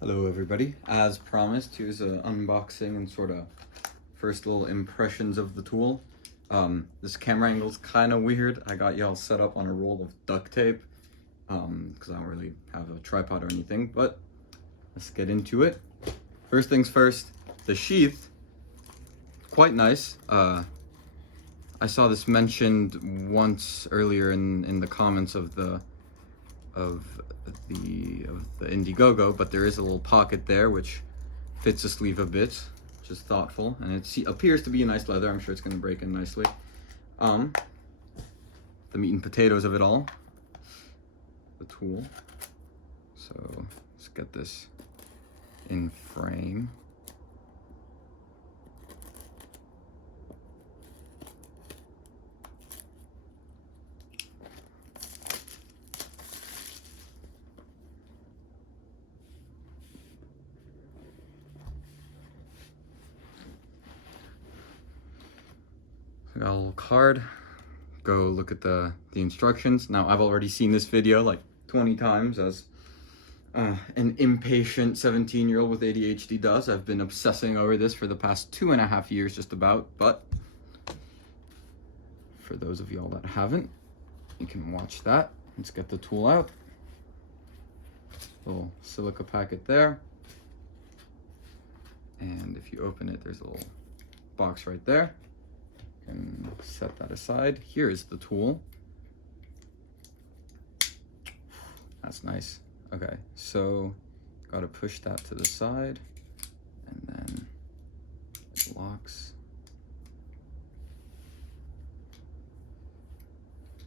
Hello everybody, as promised, here's an unboxing and sort of first little impressions of the tool. This camera angle's kind of weird. I got y'all set up on a roll of duct tape because I don't really have a tripod or anything, but let's get into it. First things first, the sheath, quite nice. I saw this mentioned once earlier in the comments of the Indiegogo, but there is a little pocket there which fits the sleeve a bit, which is thoughtful, and it appears to be a nice leather. I'm sure it's going to break in nicely. The meat and potatoes of it all, the tool. So let's get this in frame. I got a little card. Go look at the instructions. Now, I've already seen this video like 20 times, as an impatient 17-year-old with ADHD does. I've been obsessing over this for the past 2.5 years just about, but for those of y'all that haven't, you can watch that. Let's get the tool out. Little silica packet there. And if you open it, there's a little box right there. And set that aside. Here is the tool. That's nice. Okay, so gotta push that to the side, and then it locks.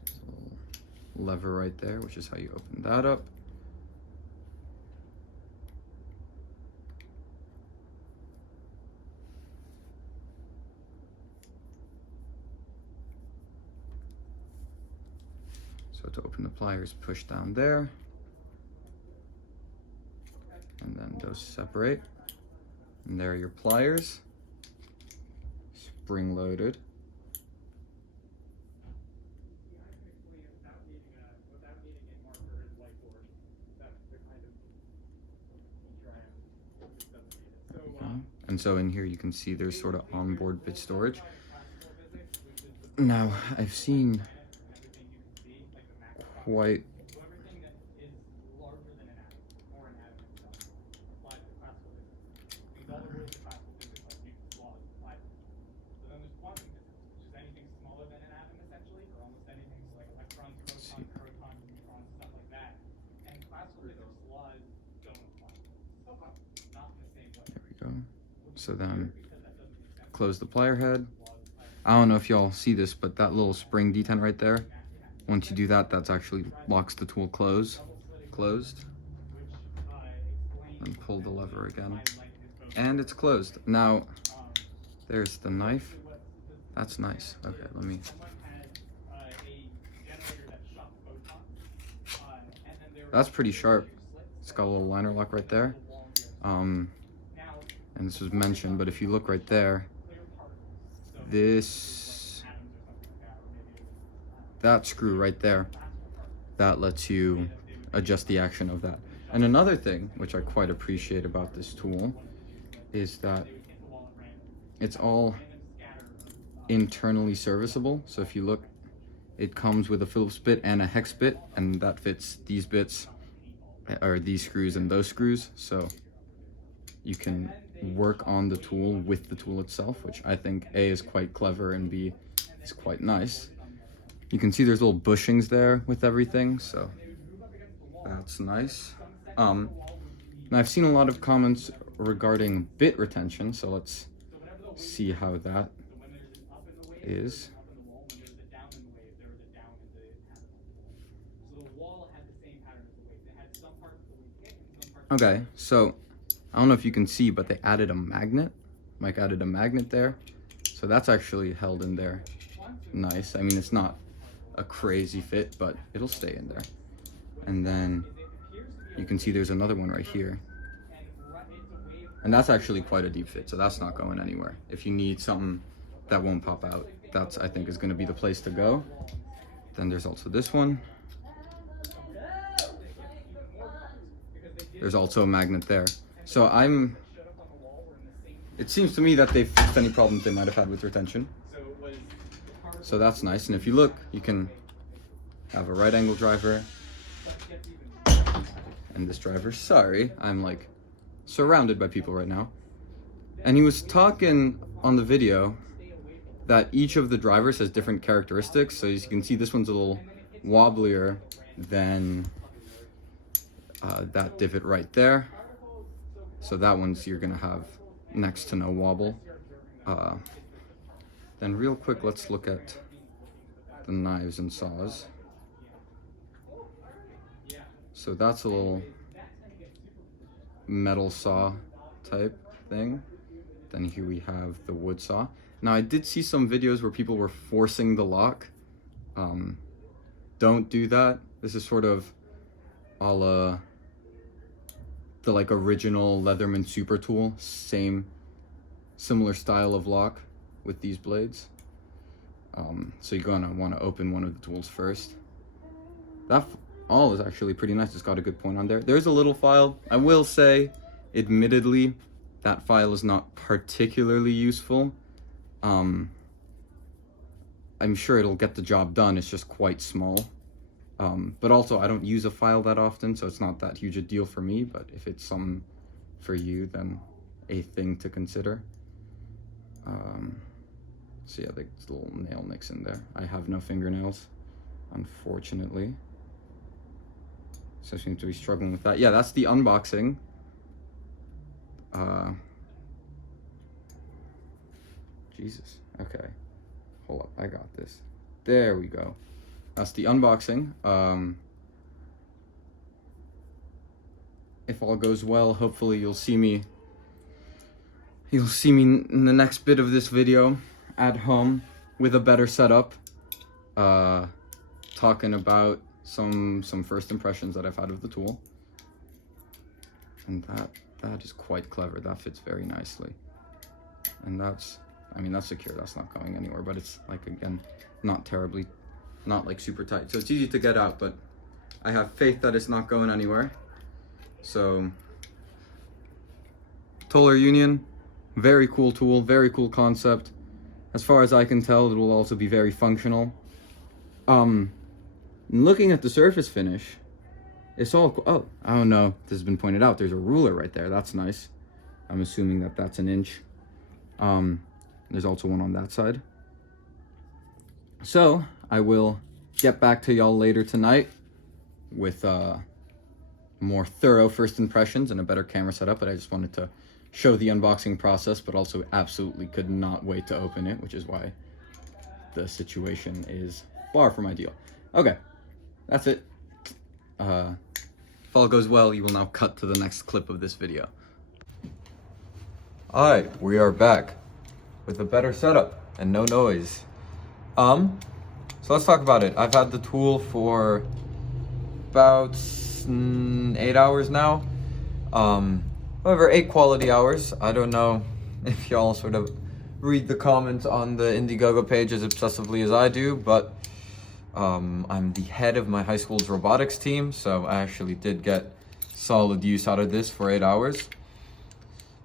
There's a little lever right there, which is how you open that up. So to open the pliers, push down there, and then those separate. And there are your pliers, spring loaded. And so in here you can see there's sort of onboard bit storage. Now, I've seen quite So then close the plier head. I don't know if y'all see this, but that little spring detent right there, once you do that, that's actually locks the tool closed. And pull the lever again. And it's closed. Now, there's the knife. That's nice. Okay, let me... That's pretty sharp. It's got a little liner lock right there. And this was mentioned, but if you look right there, that screw right there, that lets you adjust the action of that. And another thing, which I quite appreciate about this tool, is that it's all internally serviceable. So if you look, it comes with a Phillips bit and a hex bit, and that fits these bits, or these screws and those screws. So you can work on the tool with the tool itself, which I think A, is quite clever, and B, is quite nice. You can see there's little bushings there with everything, so that's nice. Now I've seen a lot of comments regarding bit retention, so let's see how that is. Okay, so I don't know if you can see, but they added a magnet. Mike added a magnet there. So that's actually held in there. Nice. I mean, it's not a crazy fit, but it'll stay in there. And then you can see there's another one right here. And that's actually quite a deep fit, so that's not going anywhere. If you need something that won't pop out, that's, I think, is going to be the place to go. Then there's also this one. there's also a magnet there. So it seems to me that they've fixed any problems they might have had with retention. So that's nice. And if you look, you can have a right angle driver. And this driver, sorry, I'm like surrounded by people right now. And he was talking on the video that each of the drivers has different characteristics. So as you can see, this one's a little wobblier than that divot right there. So that one's you're gonna have next to no wobble. Then real quick, let's look at the knives and saws. So that's a little metal saw type thing. Then here we have the wood saw. Now I did see some videos where people were forcing the lock. Don't do that. This is sort of a la the like original Leatherman Super Tool, similar style of lock with these blades. So you're gonna want to open one of the tools first. That all is actually pretty nice. It's got a good point on there. There's a little file. I will say, admittedly, that file is not particularly useful. I'm sure it'll get the job done. It's just quite small. But also, I don't use a file that often, so it's not that huge a deal for me. But if it's some for you, then a thing to consider. So yeah, the little nail nicks in there. I have no fingernails, unfortunately. So I seem to be struggling with that. Yeah, that's the unboxing. Jesus. Okay. Hold up. I got this. There we go. That's the unboxing. If all goes well, hopefully you'll see me in the next bit of this video at home with a better setup, talking about some first impressions that I've had of the tool. And that is quite clever. That fits very nicely. And that's secure. That's not going anywhere, but it's like, again, not like super tight. So it's easy to get out, but I have faith that it's not going anywhere. So Toler Union, very cool tool, very cool concept. As far as I can tell, it will also be very functional. Looking at the surface finish, it's all oh, I don't know, this has been pointed out, there's a ruler right there. That's nice. I'm assuming that that's an inch. There's also one on that side. So I will get back to y'all later tonight with more thorough first impressions and a better camera setup. But I just wanted to show the unboxing process, but also absolutely could not wait to open it, which is why the situation is far from ideal. Okay, that's it. If all goes well, you will now cut to the next clip of this video. All right, we are back with a better setup and no noise. So let's talk about it. I've had the tool for about 8 hours now. However, 8 quality hours. I don't know if y'all sort of read the comments on the Indiegogo page as obsessively as I do, but I'm the head of my high school's robotics team, so I actually did get solid use out of this for 8 hours.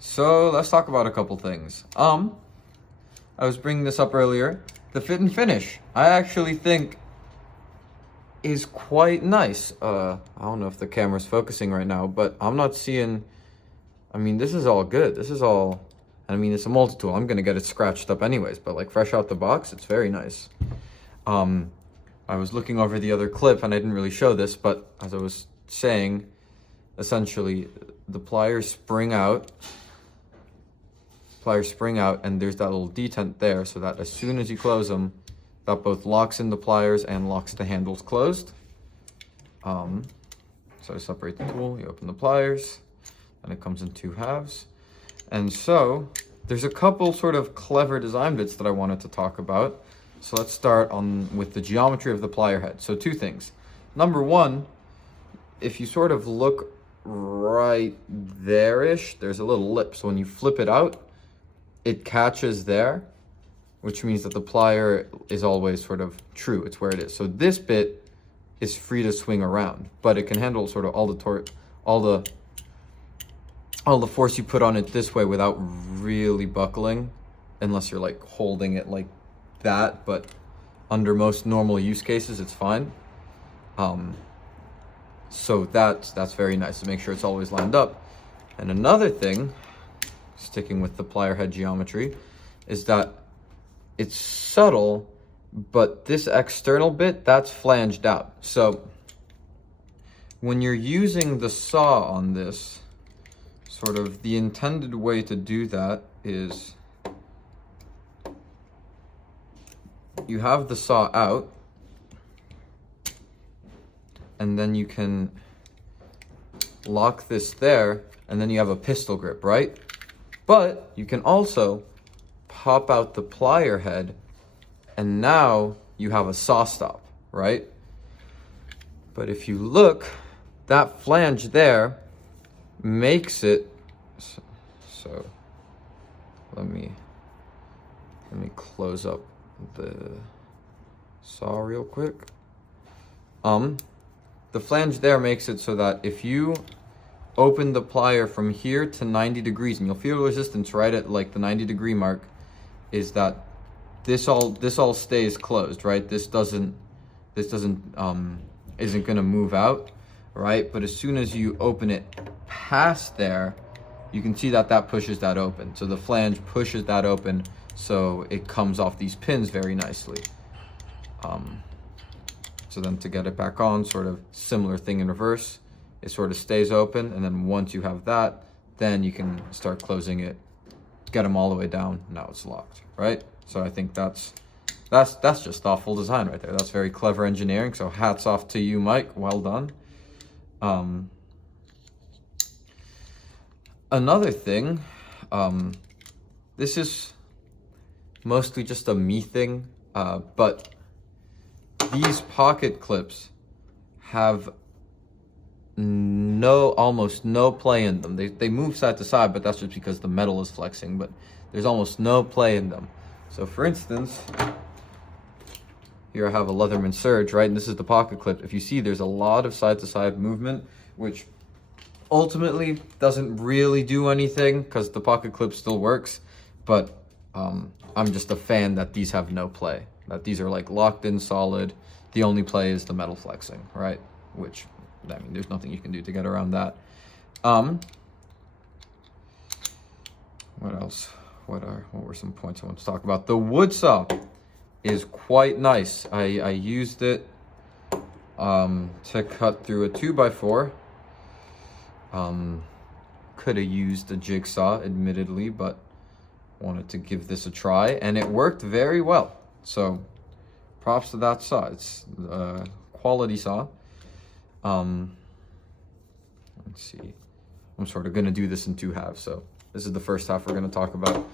So let's talk about a couple things. I was bringing this up earlier. The fit and finish, I actually think, is quite nice. I don't know if the camera's focusing right now, but I'm not seeing... I mean, this is all good. This is all... I mean, it's a multi-tool. I'm going to get it scratched up anyways, but like fresh out the box, it's very nice. I was looking over the other clip, and I didn't really show this, but as I was saying, essentially, the pliers spring out, and there's that little detent there, so that as soon as you close them, that both locks in the pliers and locks the handles closed. So I separate the tool, you open the pliers, and it comes in 2 halves. And so there's a couple sort of clever design bits that I wanted to talk about. So let's start with the geometry of the plier head. So 2 things. Number 1, if you sort of look right there-ish, there's a little lip. So when you flip it out, it catches there, which means that the plier is always sort of true. It's where it is. So this bit is free to swing around, but it can handle sort of all the all the force you put on it this way without really buckling, unless you're like holding it like that, but under most normal use cases, it's fine. So that's very nice to make sure it's always lined up. And another thing, sticking with the plier head geometry, is that it's subtle, but this external bit, that's flanged out. So when you're using the saw on this, sort of the intended way to do that is you have the saw out, and then you can lock this there, and then you have a pistol grip, right? But you can also pop out the plier head, and now you have a saw stop, right? But if you look, that flange there makes it so let me close up the saw real quick. The flange there makes it so that if you open the plier from here to 90 degrees, and you'll feel resistance right at like the 90-degree mark, is that this all stays closed, right? This isn't gonna move out, right? But as soon as you open it past there, you can see that pushes that open. So the flange pushes that open, so it comes off these pins very nicely. So then to get it back on, sort of similar thing in reverse, it sort of stays open, and then once you have that, then you can start closing it, get them all the way down. Now it's locked, right? So I think that's just thoughtful design right there. That's very clever engineering. So hats off to you, Mike. Well done. Another thing, this is mostly just a me thing, but these pocket clips have almost no play in them. They move side to side, but that's just because the metal is flexing, but there's almost no play in them. So for instance, here I have a Leatherman Surge, right? And this is the pocket clip. If you see, there's a lot of side to side movement, which ultimately doesn't really do anything because the pocket clip still works, but I'm just a fan that these have no play, that these are like locked in solid. The only play is the metal flexing, right? Which, I mean, there's nothing you can do to get around that. What else? What were some points I want to talk about? The wood saw is quite nice. I used it to cut through a 2x4. Could have used a jigsaw, admittedly, but wanted to give this a try, and it worked very well. So props to that saw. It's a quality saw. Let's see. I'm sort of going to do this in two halves. So this is the first half we're going to talk about.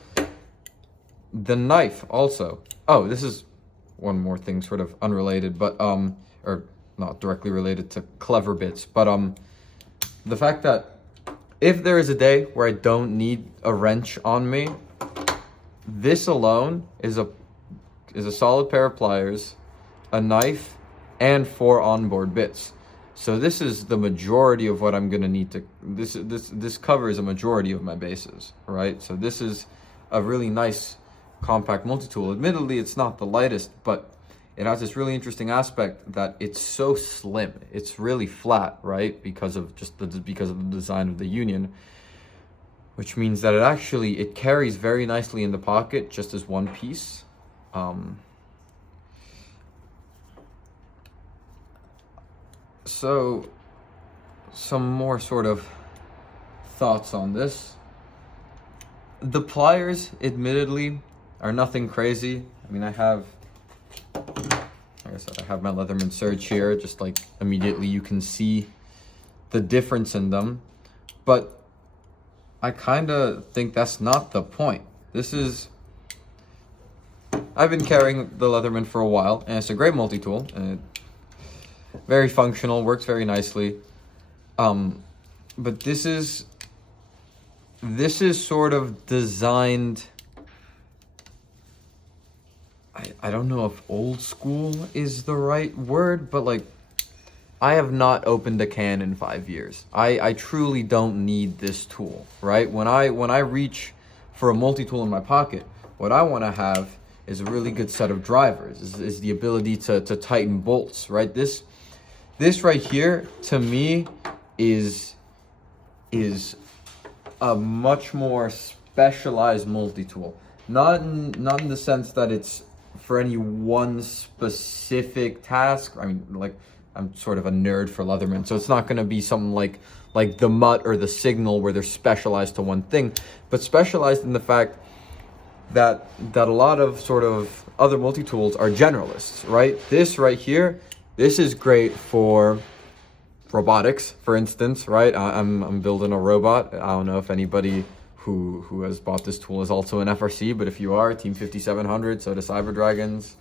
The knife also. Oh, this is one more thing, sort of unrelated, but or not directly related to clever bits, but the fact that if there is a day where I don't need a wrench on me, this alone is a solid pair of pliers, a knife, and 4 onboard bits. So this is the majority of what I'm gonna need to. This covers a majority of my bases, right? So this is a really nice compact multi-tool. Admittedly, it's not the lightest, but it has this really interesting aspect that it's so slim. It's really flat, right? Because of the design of the Union, which means that it carries very nicely in the pocket just as one piece. So some more sort of thoughts on this. The pliers, admittedly, are nothing crazy. I mean, like I said, I have my Leatherman Surge here. Just like immediately you can see the difference in them. But I kind of think that's not the point. I've been carrying the Leatherman for a while, and it's a great multi-tool, and very functional, works very nicely. But this is sort of designed, I don't know if old school is the right word, but like I have not opened a can in 5 years. I truly don't need this tool, right? When I reach for a multi-tool in my pocket, what I want to have is a really good set of drivers, is the ability to tighten bolts, right? This right here, to me, is a much more specialized multi-tool. Not in the sense that it's for any one specific task. I mean, like, I'm sort of a nerd for Leatherman, so it's not going to be something like the Mutt or the Signal where they're specialized to one thing, but specialized in the fact that a lot of sort of other multi-tools are generalists, right? This right here, this is great for robotics, for instance, right? I'm building a robot. I don't know if anybody who has bought this tool is also an FRC, but if you are, Team 5700, so the Cyber Dragons,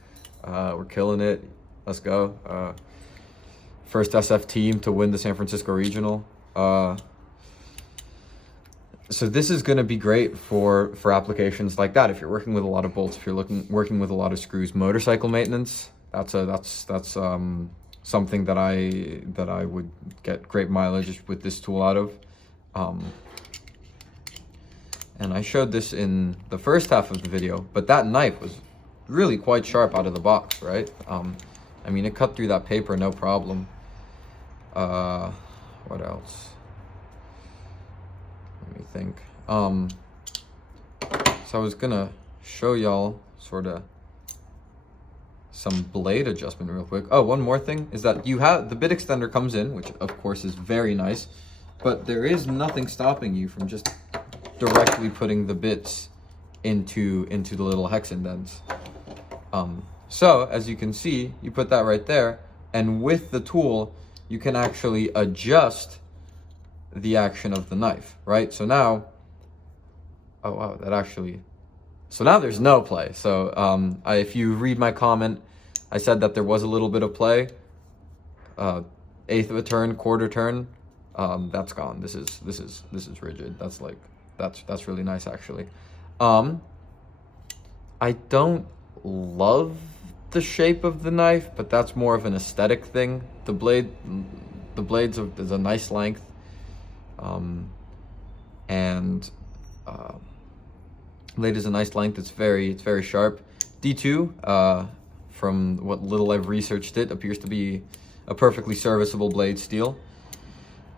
we're killing it. Let's go. First SF team to win the San Francisco Regional. So this is going to be great for applications like that. If you're working with a lot of bolts, if you're working with a lot of screws, motorcycle maintenance, that's something that I would get great mileage with this tool out of. And I showed this in the first half of the video, but that knife was really quite sharp out of the box, right? I mean, it cut through that paper, no problem. What else? Let me think. So I was gonna show y'all sort of some blade adjustment real quick. Oh, one more thing is that you have the bit extender comes in, which of course is very nice, but there is nothing stopping you from just directly putting the bits into the little hex indents. So as you can see, you put that right there, and with the tool, you can actually adjust the action of the knife, right? So now, oh wow, so now there's no play. So if you read my comment, I said that there was a little bit of play, eighth of a turn, quarter turn, that's gone. This is rigid. That's really nice, actually. I don't love the shape of the knife, but that's more of an aesthetic thing. The blades is a nice length, and blade is a nice length. It's very sharp. D2, from what little I've researched, it appears to be a perfectly serviceable blade steel.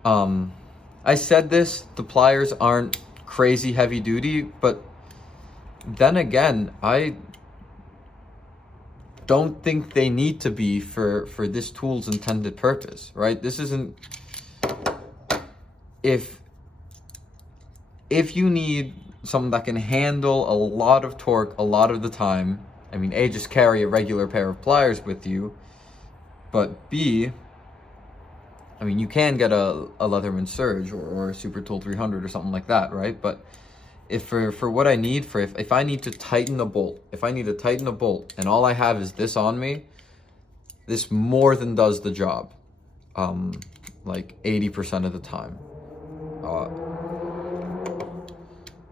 I said this, the pliers aren't crazy heavy duty, but then again, I don't think they need to be for this tool's intended purpose, right? This isn't, if you need something that can handle a lot of torque a lot of the time, I mean, A, just carry a regular pair of pliers with you, but B, I mean, you can get a Leatherman Surge or a Super Tool 300 or something like that, right? But if for what I need, if I need to tighten a bolt, and all I have is this on me, this more than does the job, like 80% of the time.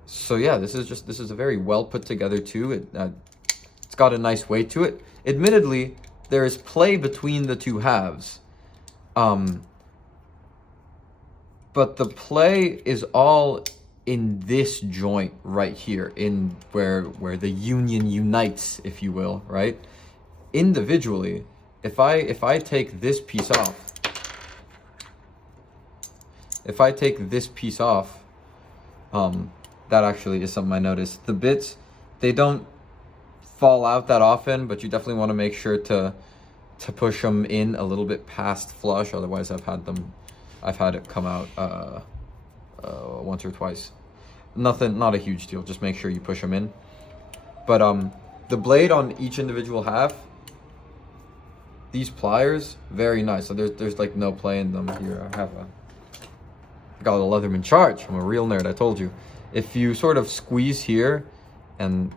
So yeah, this is a very well put together tool. It's got a nice weight to it. Admittedly, there is play between the two halves, but the play is all in this joint right here, in where the union unites, if you will, right? Individually, if I take this piece off, that actually is something I noticed. The bits, they don't fall out that often, but you definitely want to make sure to push them in a little bit past flush. Otherwise, I've had it come out once or twice. Not a huge deal. Just make sure you push them in. But the blade on each individual half, these pliers, very nice. So there's like no play in them here. I got a Leatherman Charge. I'm a real nerd, I told you. If you sort of squeeze here and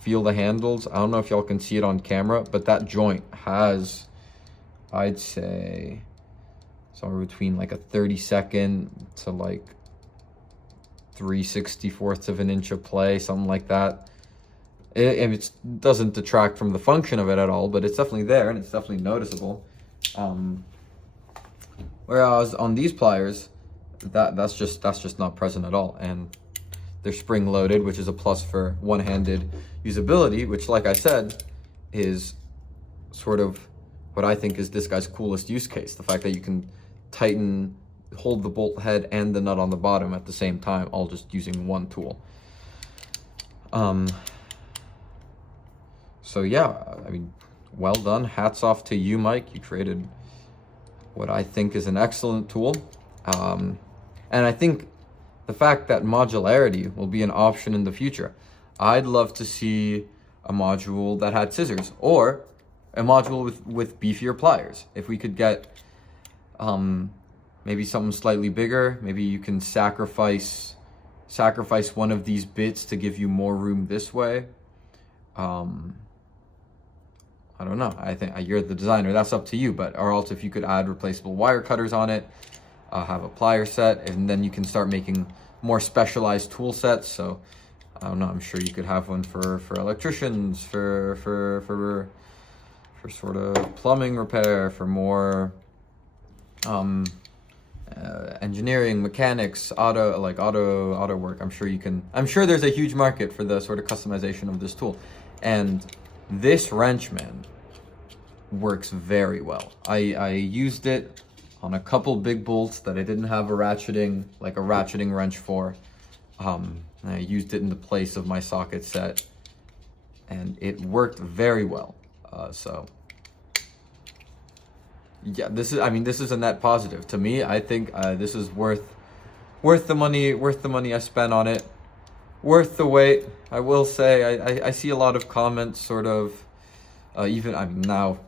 feel the handles, I don't know if y'all can see it on camera, but that joint has, I'd say, somewhere between like a 32nd to like 3/64 of an inch of play, something like that. It doesn't detract from the function of it at all, but it's definitely there and it's definitely noticeable. Whereas on these pliers, that's just not present at all. And they're spring loaded, which is a plus for one-handed usability, which, like I said, is sort of what I think is this guy's coolest use case. The fact that you can hold the bolt head and the nut on the bottom at the same time, all just using one tool. So yeah, I mean, well done. Hats off to you, Mike. You created what I think is an excellent tool. And I think the fact that modularity will be an option in the future. I'd love to see a module that had scissors, or a module with beefier pliers. If we could get maybe something slightly bigger, maybe you can sacrifice one of these bits to give you more room this way. I don't know. I think you're the designer. That's up to you. But or also, if you could add replaceable wire cutters on it, have a plier set, and then you can start making more specialized tool sets. So I don't know. I'm sure you could have one for electricians, for sort of plumbing repair, for more engineering, mechanics, auto work. I'm sure there's a huge market for the sort of customization of this tool. And this wrench, man, works very well. I used it on a couple big bolts that I didn't have a ratcheting wrench for. I used it in the place of my socket set, and it worked very well. So yeah, this is a net positive to me. I think this is worth the money I spent on it, worth the wait. I will say I see a lot of comments sort of now,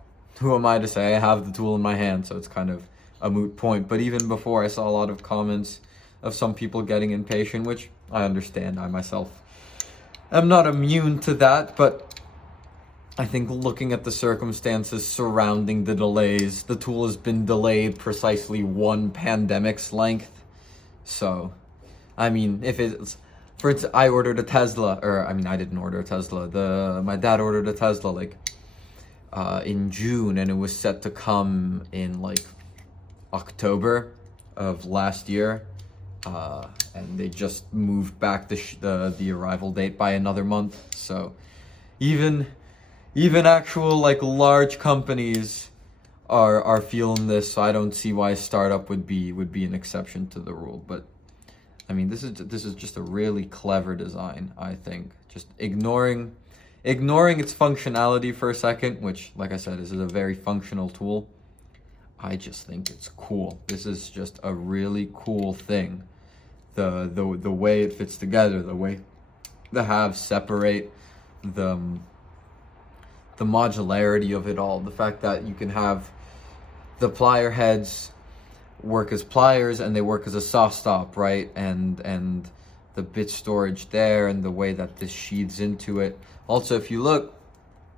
who am I to say? I have the tool in my hand, so it's kind of a moot point. But even before, I saw a lot of comments of some people getting impatient, which I understand. I myself am not immune to that, but I think looking at the circumstances surrounding the delays, the tool has been delayed precisely one pandemic's length. So, I mean, if it's, for instance, I ordered a Tesla, or I mean, I didn't order a Tesla. My dad ordered a Tesla in June, and it was set to come in October of last year. And they just moved back the arrival date by another month. So even actual large companies are feeling this. So I don't see why a startup would be an exception to the rule. But I mean, this is just a really clever design, I think. Just ignoring its functionality for a second, which, like I said, is a very functional tool. I just think it's cool. This is just a really cool thing. The way it fits together, the way the halves separate, the modularity of it all, the fact that you can have the plier heads work as pliers and they work as a soft stop, right? And the bit storage there, and the way that this sheathes into it. Also, if you look,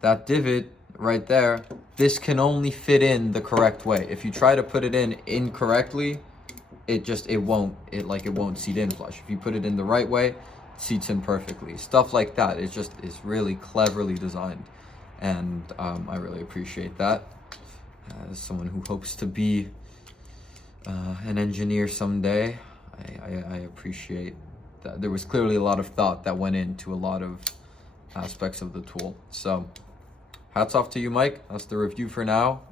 that divot right there, this can only fit in the correct way. If you try to put it in incorrectly, it won't seat in flush. If you put it in the right way, it seats in perfectly. Stuff like that, it's really cleverly designed. And I really appreciate that. As someone who hopes to be an engineer someday, I appreciate that. There was clearly a lot of thought that went into a lot of aspects of the tool. So hats off to you, Mike. That's the review for now.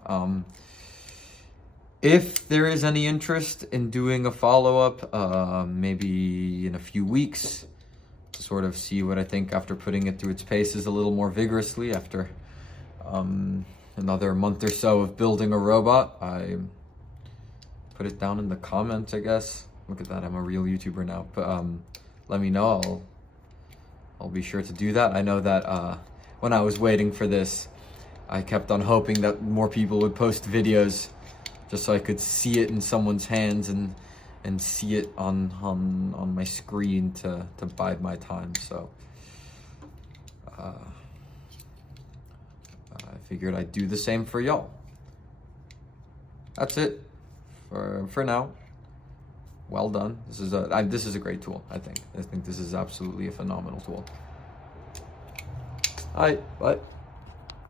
If there is any interest in doing a follow-up, maybe in a few weeks, to sort of see what I think after putting it through its paces a little more vigorously after another month or so of building a robot, I put it down in the comments, I guess. Look at that, I'm a real YouTuber now. But let me know. I'll be sure to do that. I know that when I was waiting for this, I kept on hoping that more people would post videos just so I could see it in someone's hands and see it on my screen to bide my time. So I figured I'd do the same for y'all. That's it for now. Well done. This is a great tool, I think. I think this is absolutely a phenomenal tool. All right, bye.